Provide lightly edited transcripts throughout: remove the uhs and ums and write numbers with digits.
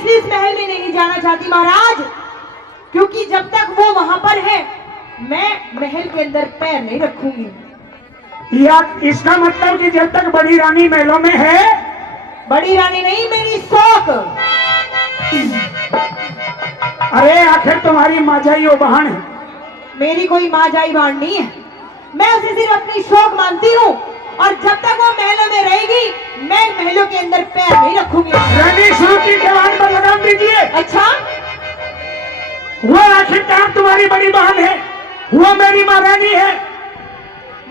इसलिए इस महल में नहीं जाना चाहती महाराज, क्योंकि जब तक वो वहां पर है मैं महल के अंदर पैर नहीं रखूंगी। या इसका मतलब कि जब तक बड़ी रानी महलों में है। बड़ी रानी नहीं, मेरी शौक। अरे आखिर तुम्हारी माजाई वो बहन है। मेरी कोई माँ जाई बाण नहीं है, मैं उसे सिर्फ अपनी शौक मानती हूँ, और जब तक वो महलों में रहेगी मैं महलों के अंदर पैर नहीं रखूंगी। रानी शुरू की जवान पर लगाम दीजिए। अच्छा, वो आखिरकार तुम्हारी बड़ी बहन है, वो मेरी महारानी है।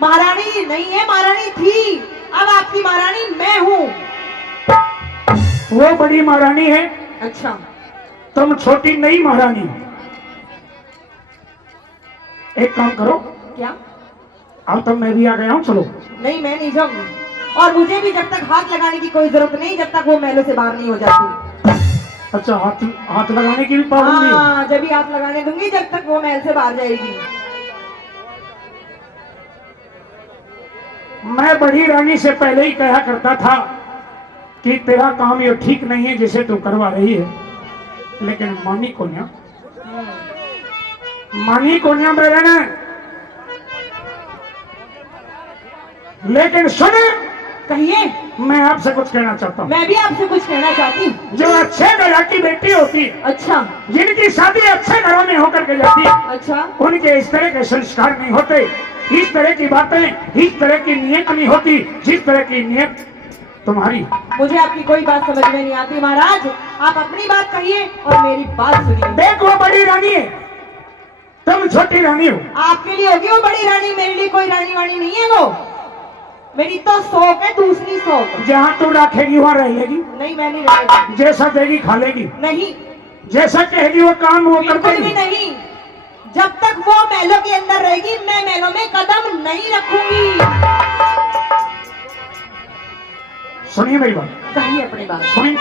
महारानी नहीं है, महारानी थी, अब आपकी महारानी मैं हूँ। वो बड़ी महारानी है, अच्छा, तुम छोटी नई महारानी। एक काम करो, क्या? अब तब मैं भी आ गया हूँ, चलो। नहीं, मैं नहीं जाऊंगी, और मुझे भी जब तक हाथ लगाने की कोई जरूरत नहीं, जब तक वो महलों से बाहर नहीं हो जाती। अच्छा, हाथ लगाने की भी पाबंदी है? हाँ, जब भी हाथ लगाने दूंगी जब तक वो महल से बाहर जाएगी। मैं बड़ी रानी से पहले ही कहा करता था कि तेरा काम ये ठीक नहीं है जिसे तू करवा रही है, लेकिन मानी को न्या मेरे ने। लेकिन सुन, कहिए। मैं आपसे कुछ कहना चाहता हूँ। मैं भी आपसे कुछ कहना चाहती हूँ। जो अच्छे घर की बेटी होती है, अच्छा, जिनकी शादी अच्छे घरों में होकर के जाती है, अच्छा, उनके इस तरह के संस्कार नहीं होते, इस तरह की बातें, इस तरह की नियत नहीं होती जिस तरह की नियत तुम्हारी। मुझे आपकी कोई बात समझ में नहीं आती महाराज, आप अपनी बात कहिए और मेरी बात सुनिए। देख, वो बड़ी रानी है, तुम छोटी रानी हो। आपके लिए होगी वो बड़ी रानी, मेरे लिए कोई रानी वानी नहीं है वो। मेरी तो शौक है, दूसरी शौक। जहाँ तू रखेगी वहाँ रह लेगी। नहीं, मैं नहीं रहेगी। जैसा देगी खा लेगी। नहीं, जैसा कहेगी वो काम वो कर बिल्कुल भी देगी। नहीं। जब तक वो महलों के अंदर रहेगी मैं महलों में कदम नहीं रखूंगी। सुनिए मेरी बात, कहिए अपनी बात। सुनिए।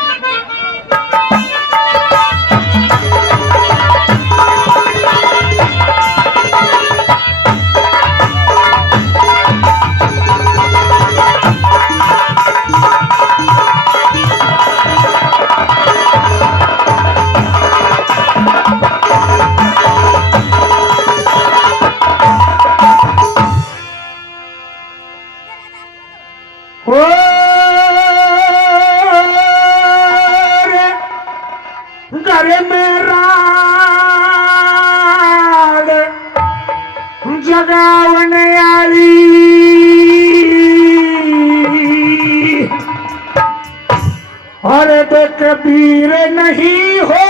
घर में राड जगावने आई, और तो कबीर नहीं हो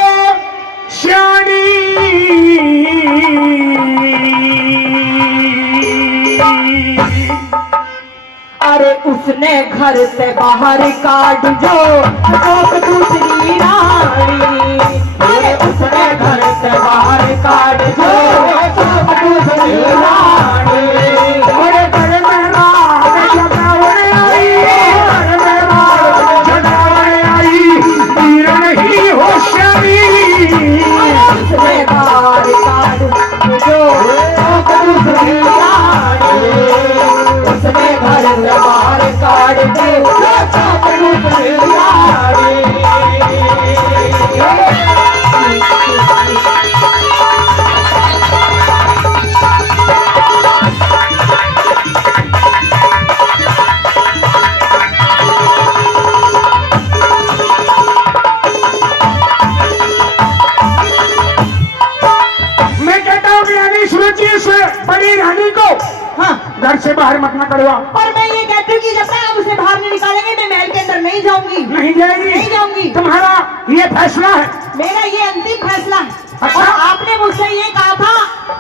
श्याणी। अरे उसने घर से बाहर काट जो एक दूसरी रानी। अरे उसने घर से बाहर काट जो एक दूसरी रानी। अरे घर में राड जगावने आई, घर में राड जगावने आई, वीर नहीं हो श्यामी। उसने बाहर काट जो एक दूसरी रानी। उसने घर से बाहर काट दे एक दूसरी रानी। मैं कहता हूँ कि रानी सुरुचि से बड़ी रानी को हाँ, घर से बाहर मत ना करवा। और मैं ये कहती हूँ कि जब तक आप उसे बाहर नहीं निकालेंगे मैं महल के अंदर नहीं जाऊंगी। नहीं जाएगी, नहीं जाऊंगी। तुम्हारा ये फैसला है। मेरा ये अंतिम फैसला है। अच्छा। और आपने मुझसे ये कहा था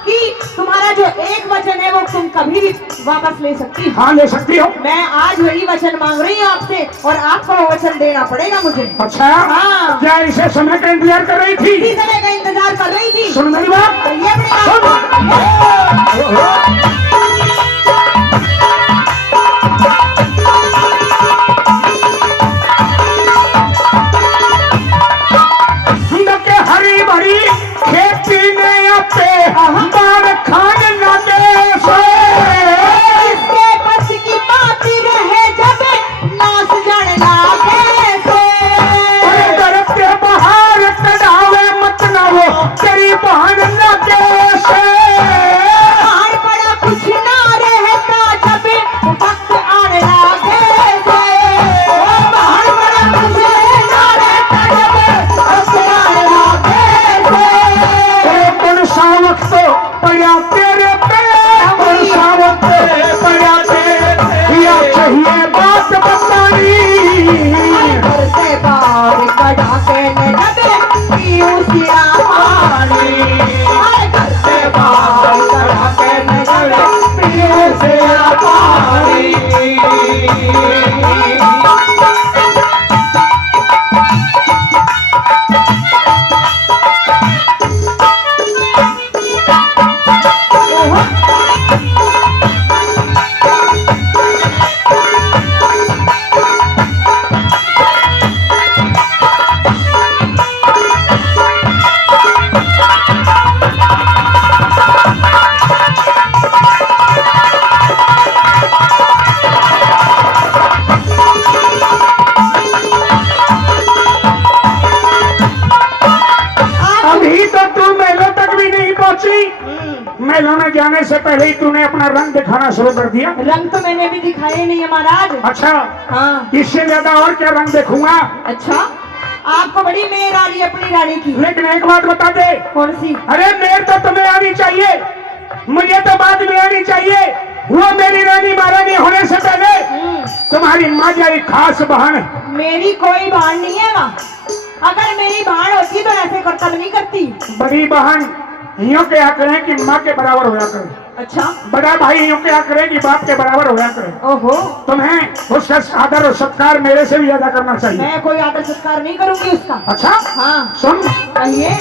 कि तुम्हारा जो एक वचन है वो तुम कभी भी वापस ले सकती हो। हाँ, ले सकती हो। मैं आज वही वचन मांग रही हूँ आपसे, और आपको वो वचन देना पड़ेगा मुझे। अच्छा, हाँ। क्या इसे समय का इंतजार कर रही थी? इसी समय का इंतजार कर रही थी। सुन मेरी बात, ये अपनी बात के हरी भरी खेती में अपे बार खान लगे से। इसके बस की बात रहे जब नाच जड़ लागे से। घर के बाहर महलों में जाने से पहले ही तूने अपना रंग दिखाना शुरू कर दिया। रंग तो मैंने भी दिखाए नहीं है महाराज। अच्छा, हाँ। इससे ज्यादा और क्या रंग देखूंगा? अच्छा, आपको बड़ी मेहर आ रही है अपनी रानी की। लेकिन एक बात बता दे। कौन सी? अरे मेहर तो तुम्हें आनी चाहिए, मुझे तो बाद में आनी चाहिए। वो मेरी रानी महारानी होने से पहले तुम्हारी माँ जाई खास बहन। मेरी कोई बहन नहीं है माँ। अगर मेरी बहन होती तो ऐसे कर्तव्य नहीं करती। बड़ी बहन यूं क्या करें कि माँ के बराबर होया करे। अच्छा। बड़ा भाई यूं क्या करे कि बाप के बराबर होया करे। ओहो। तुम्हें उसका आदर और सत्कार मेरे से भी ज्यादा करना चाहिए। मैं कोई आदर सत्कार नहीं करूंगी उसका। अच्छा। हाँ। सुन। कहिए।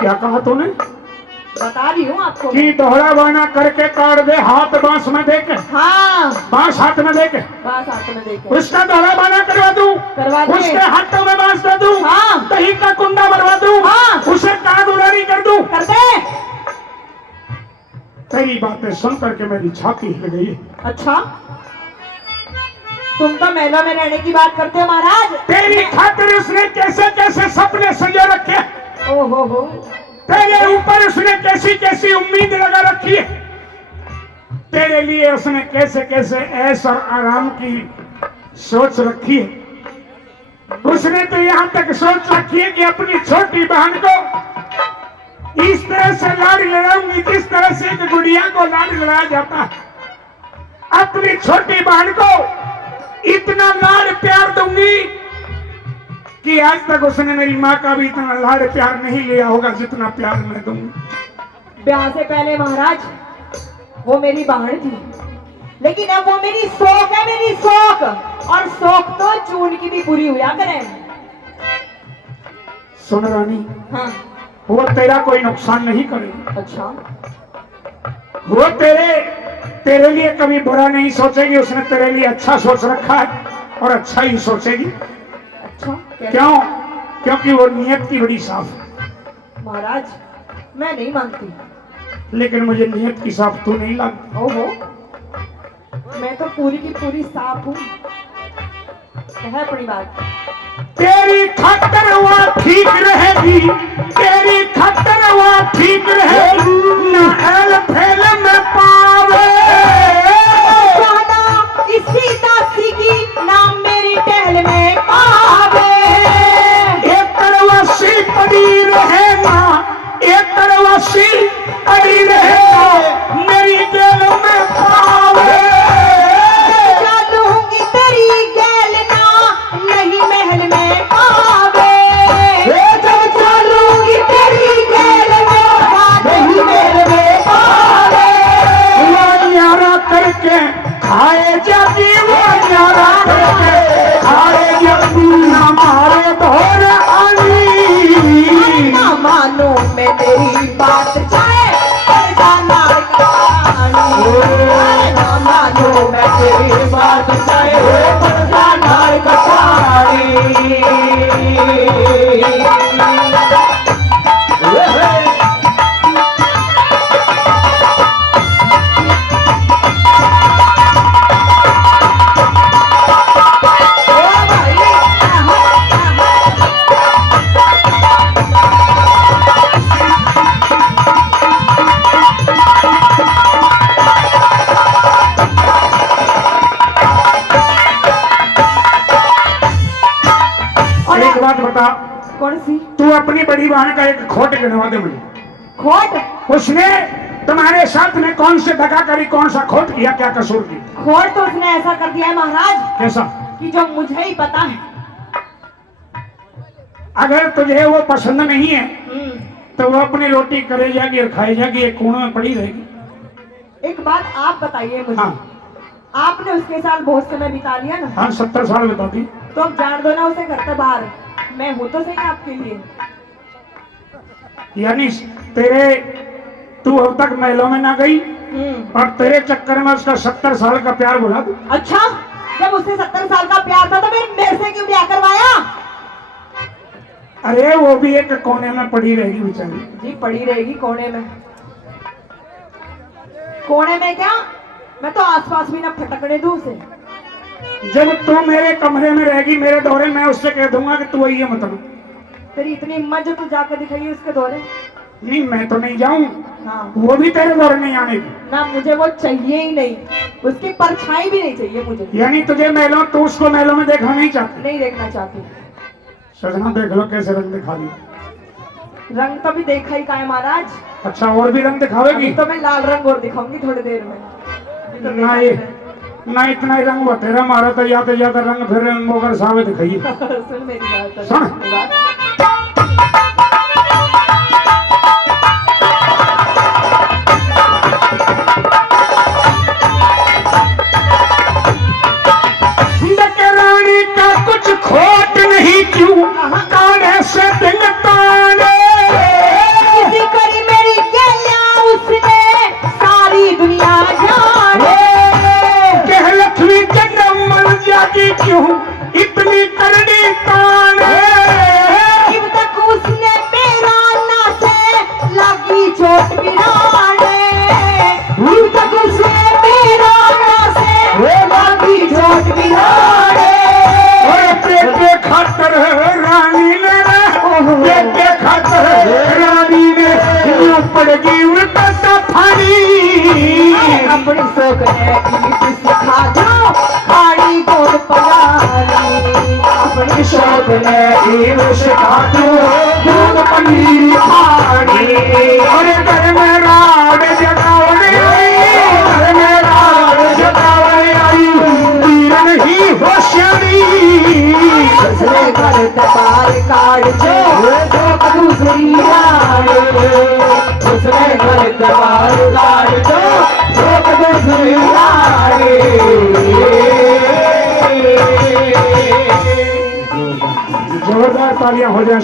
क्या कहा तूने? बता रही हूँ आपको कि दोहरा बाना करके काट दे, हाथ बांस में देके। हाँ। बांस हाथ में देके। बांस हाथ में देके। उसका दोहरा बाना करवा दूं। करवा दे। उसके हाथों में बांस दे दूं। हाँ। दही का कुंडा बनवा दूं। हाँ। उसे कान उड़ानी कर दूं। कर दे। तेरी बातें सुन करके मेरी छाती हिल गई। अच्छा, तुम तो मेला में रहने की बात करते हो महाराज। तेरी खातिर उसने कैसे कैसे सपने संजो रखे। ओहो हो। तेरे ऊपर उसने कैसी कैसी उम्मीद लगा रखी है। तेरे लिए उसने कैसे कैसे ऐश और आराम की सोच रखी है। उसने तो यहाँ तक सोच रखी है कि अपनी छोटी बहन को इस तरह से लाड़ लड़ाऊंगी जिस तरह से एक गुड़िया को लाड़ लड़ाया जाता है। अपनी छोटी बहन को इतना लाड़ प्यार दूंगी कि आज तक उसने मेरी माँ का भी इतना लाड़ प्यार नहीं लिया होगा जितना प्यार मैं दूंगी। ब्याह से पहले महाराज वो मेरी बहन थी, लेकिन अब वो मेरी शौक है, मेरी शौक। और शौक तो चून की भी पूरी हुआ करे। सुन रानी। हाँ। वो तेरा कोई नुकसान नहीं करेगी। अच्छा। वो तेरे लिए कभी बुरा नहीं सोचेगी। उसने तेरे लिए अच्छा सोच रखा है और अच्छा ही सोचेगी। अच्छा। क्यों? क्योंकि वो नियत की बड़ी साफ है। महाराज मैं नहीं मानती। लेकिन मुझे नियत की साफ तू नहीं लगती। ओहो, मैं तो पूरी की पूरी साफ हूँ। है अपनी बात। तेरी खातर वो ठीक रहेगी, तेरी खातर वो ठीक रहेगी। ना हेल फेल में पावे इसी दासी की नाम मेरी टहल में पावे। एक तरवासी पड़ी रहेगा, एक तरवासी पड़ी रहेगा मेरी गैल में पावे। चलूंगी तेरी गैल ना नहीं महल में पावे। जब चलूंगी तेरी गैल ना नहीं महल में पावे। बात बता, कौन सी तू अपनी बड़ी बहन का एक खोट गिनवा दे मुझे। खोट? उसने तुम्हारे साथ में कौन से दगा करी, कौन सा खोट किया, क्या कसूर की? खोट तो उसने ऐसा कर दिया है महाराज कैसा? कि जो मुझे ही पता है। अगर तुझे वो पसंद नहीं है हम्म, तो वो अपनी रोटी करे जाएगी और खाई जाएगी, एक कोने में पड़ी रहेगी। एक बात आप बताइए मुझे, हाँ आपने उसके साथ बहुत समय बिता लिया ना, हाँ 70 साल बताती। तो अब जान दो ना उसे घर से बाहर। मैं हूं तो सही आपके लिए। यानी तेरे, तू अब तक महलों में ना गई और तेरे चक्कर में उसका 70 साल का प्यार भुला दू। अच्छा, जब उससे 70 साल का प्यार था तो फिर मेरे से क्यों ब्याह करवाया? अरे वो भी एक कोने में पड़ी रहेगी बेचारी। जी पड़ी रहेगी कोने में। कोने में क्या, मैं तो आसपास भी ना फटकने दूं उसे। जब तू मेरे कमरे में रहेगी, मेरे दौरे में, उससे कह दूंगा कि तू ये मत लो। तेरी इतनी हिम्मत जो तू जाकर दिखाई उसके दौरे। नहीं मैं तो नहीं जाऊं, हाँ वो भी तेरे दौरे नहीं आने की। ना, मुझे वो चाहिए ही नहीं, उसकी परछाई भी नहीं चाहिए मुझे। यानी तुझे महलों, तू उसको महलों में देखना नहीं चाहती। नहीं देखना चाहती। सजना देख लो कैसे रंग दिखा दिया। रंग तो भी देखा ही का है महाराज। अच्छा और भी रंग दिखावेगी? अभी तो मैं लाल रंग और दिखाऊंगी थोड़ी देर में। अभी तो ना ये ना इतना ही रंग बतेरा मारा तो जाते जाते रंग फिर मोगर सावे दिखाइए। सुन मेरी बात, सुन। मेरी बात। रानी का कुछ खोट नहीं, क्यों काने से दिल ताने। किसी करी मेरी गैया उसने सारी दुनिया जाने। कह लक्ष्मी जन्म मर जाती, क्यों इतनी करनी ताने। जब तक उसने मेरा ना से लगी चोट गिराने। जब तक उसने मेरा ना से लगी चोट गिराने। बेटे खातर रानी ने, बेटे खातर रानी ने यूं पड़गी उल्टा फाड़ी। अपनी सोकने की सिखा दो खाड़ी गोद पगानी। अपनी सोकने की सिखा दो दूध पनीर खाड़ी। अरे घर में राड जगावने आई, घर में राड जगावने आई, तीर नहीं होशियारी। उसने घर दबार काट जो दूसरी आए। उसने घर दबार काट जो दूसरी आए। जोरदार तालियां हो जाए।